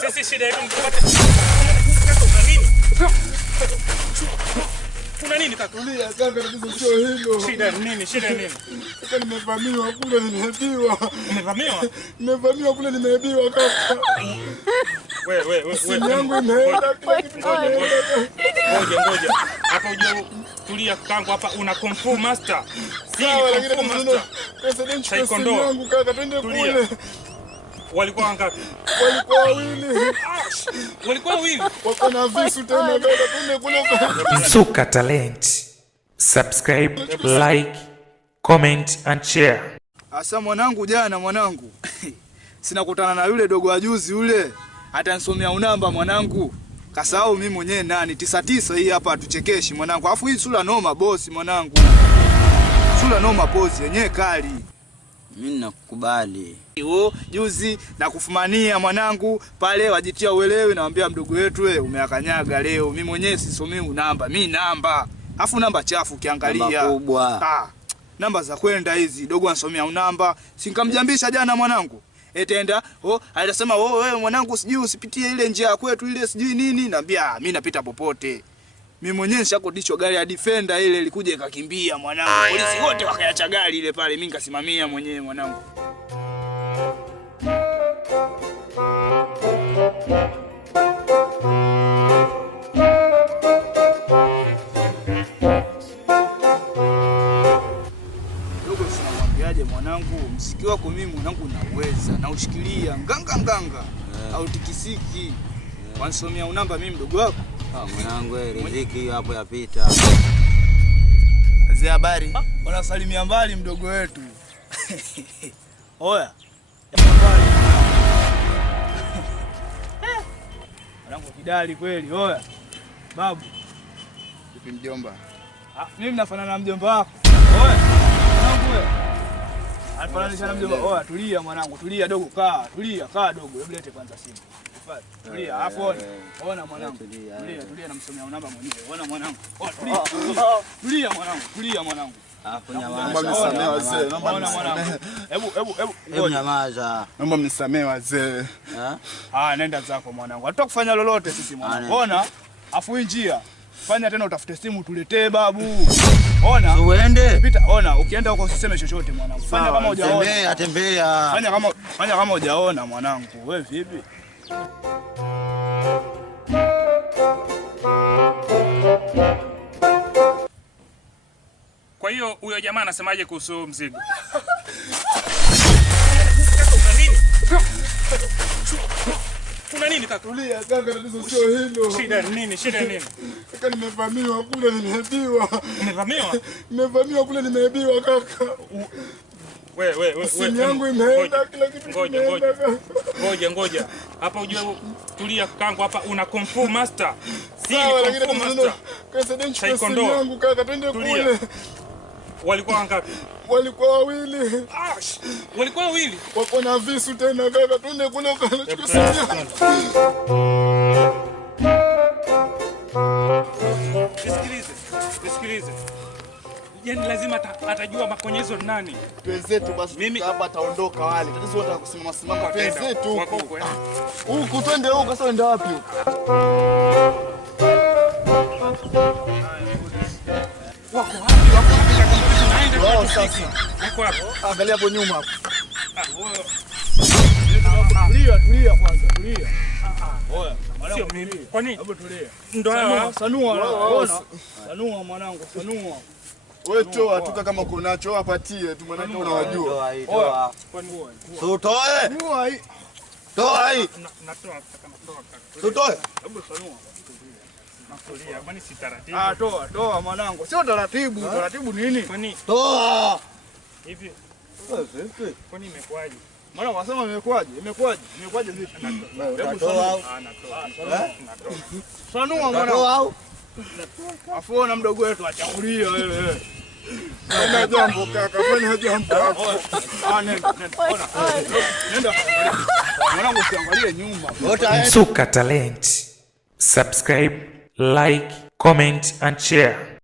Sisi shida yetu mtupate. Kuna nini? Kuna nini kaka? Tulia kaka, tatizo sio hilo. Shida nini? Shida nini? Kaka, nimevamiwa kule, nimeibiwa. Umevamiwa? Nimevamiwa kule, nimeibiwa kaka. Wewe. Simu yangu imeenda kila kitu. Ngoja. Hapa uje tulia kangu hapa una Kung Fu Master. Si Kung Fu Master. President simu yangu kaka, twende kule. Walikuwa wangapi? Walikuwa wawili. Walikuwa wawili. Wako na visu tena kaka, twende kule. Msuka Talent. Subscribe, like, comment and share. Asa mwanangu, jana mwanangu sina kutana na yule dogo wa juzi yule. Hata nisomea unamba mwanangu. Kasahau mimi mwenyewe nani. 99 hii hapa tuchekeshi mwanangu. Alafu hii sura noma bosi mwanangu. Sura noma pozi yenyewe kali. Mimi nakukubali. Juzi na kufumania mwanangu pale wajitia uelewe, naambia mdogo wetu wewe umeakanyaga leo. Mimi mwenyewe sisomei unamba. Mimi namba. Alafu namba chafu ukiangalia. Namba kubwa. Namba za kwenda hizi. Dogo ansomea unamba. Sinkamjambisha jana mwanangu. Etenda, alisema wewe mwanangu sijui usipitie ile njia kwetu ile sijui nini. Naambia mimi napita popote. Mimi mwenyewe nishakodishwa gari ya Defender ile ilikuja ikakimbia mwanangu. Polisi wote wakaacha gari ile pale, mimi nikasimamia mwenyewe mwanangu. Dogo sinamwambiaje mwanangu, msiki wako mimi mwanangu naweza na ushikilia nganga au tikisiki. Wansomea unamba mimi mdogo wako. Mwanangu riziki hapo yapita. Zee habari? Wanasalimia mbali mdogo wetu. Oya. Mwanangu kidali kweli. Oya. Babu. Vipi mjomba? Mimi nafanana na mjomba wako. Oya. Mwanangu wewe. Alifananisha na mjomba. Oya, tulia mwanangu, tulia dogo, kaa. Tulia, kaa dogo. Hebu lete kwanza simu. Tulia, hapo ona mwanangu. Tulia na msomea namba mwenyewe. Ona mwanangu. Tulia. Tulia mwanangu. Hapo Naomba mnisamee wazee. Ona mwanangu. Hebu nyamaza. Naomba mnisamee wazee. Nenda zako mwanangu. Hatutaki kufanya lolote sisi mwanangu. Ona, afu hii njia. Fanya tena utafute simu tuletee babu. Ona. Uende. Pita, ona, ukienda huko usiseme chochote mwanangu. Fanya kama hujaona. Tembea. Fanya kama hujaona mwanangu. Wewe vipi? Kwa hiyo huyo jamaa anasemaje kuhusu mzigo? Kuna nini kaka? Tulia kaka, tatizo sio hilo. Shida nini? Kaka, nimevamiwa kule, nimeibiwa. Umevamiwa? Nimevamiwa kule, nimeibiwa kaka. Wewe. Simu yangu imeenda kila kitu. Ngoja. Hapa uje tulia kangu hapa una Kung Fu Master. Si Kung Fu Master. President simu yangu kaka, twende kule. Walikuwa wangapi? Walikuwa wawili. Walikuwa wawili. Wako na visu tena kaka, twende kule ukachukua simu yangu. Nisikilize. Yaani lazima atajua makonyezo nani. Twenzetu basi mimi hapa ataondoka wale. Tatizo wote kusimama. Twenzetu huko. Huko twende huko, sasa unaenda wapi huko? Wako wapi kaka? Wao sasa. Wako wapi? Angalia hapo nyuma hapo. Tulia kwanza, tulia. Oya, sio mimi. Kwa nini? Hebu tulia. Ndio hawa. Sanua, ona. Sanua mwanangu, sanua. Wewe toa tu kama uko nacho wapatie tu mwanangu unawajua. Toa. So toe. Toa hii. Natoa kama kaka. So toe. Hebu sanua. Natulia, kwani si taratibu? Toa mwanangu. Sio taratibu, taratibu nini? Kwani Toa. hivi? Vipi? Kwani imekwaje? Mwana wasema imekwaje? Imekwaje vipi? Hebu toa. Natoa. Sanua mwanangu. Afu ona mdogo wetu achakulia wewe. Fanya jambo kaka, fanya jambo hapo. Nenda. Ona. Nenda. Mwanangu usiangalie nyuma. Msuka Talent. Subscribe, like, comment and share.